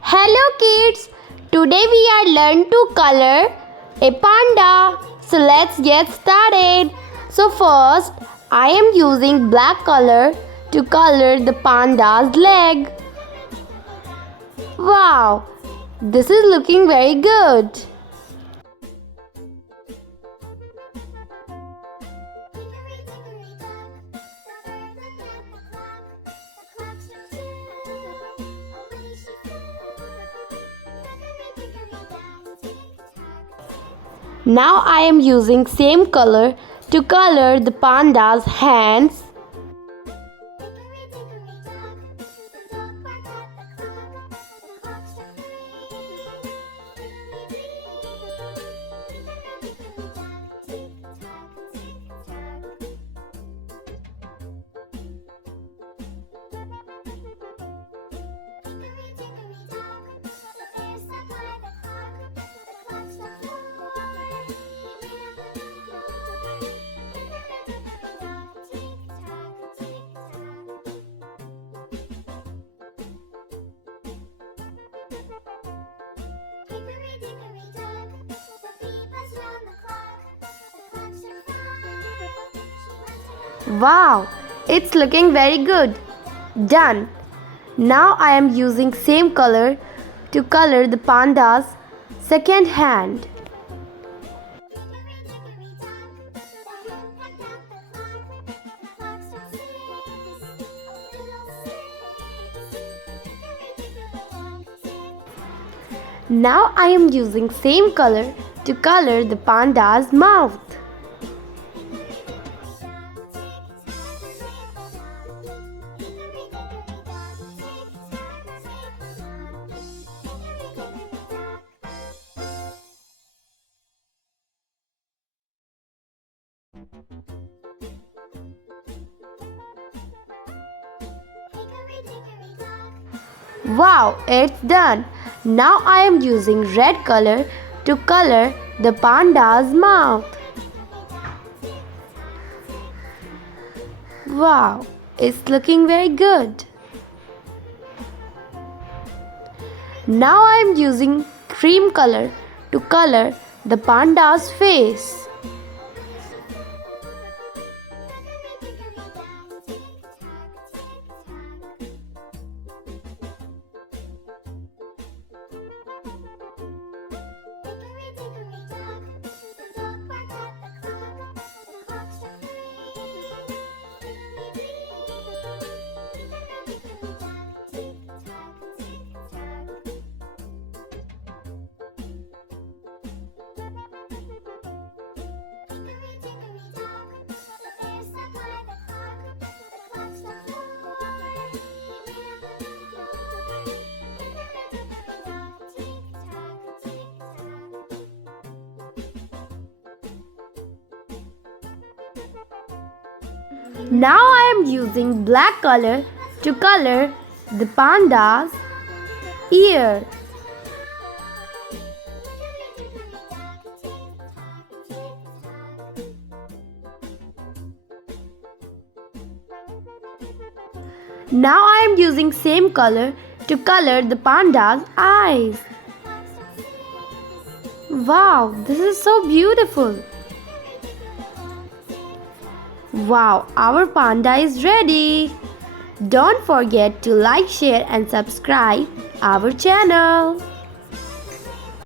Hello kids, today we are learn to color a panda. So let's get started. So first I am using black color to color the panda's leg. Wow, this is looking very good. Now I am using same color to color the panda's hands. Wow, it's looking very good. Done. Now I am using same color to color the panda's second hand. Now I am using same color to color the panda's mouth. Wow, it's done. Now I am using red color to color the panda's mouth. Wow, it's looking very good. Now I am using cream color to color the panda's face. Now I am using black color to color the panda's ear. Now I am using same color to color the panda's eyes. Wow, this is so beautiful. Wow, our panda is ready. Don't forget to like, share and subscribe our channel.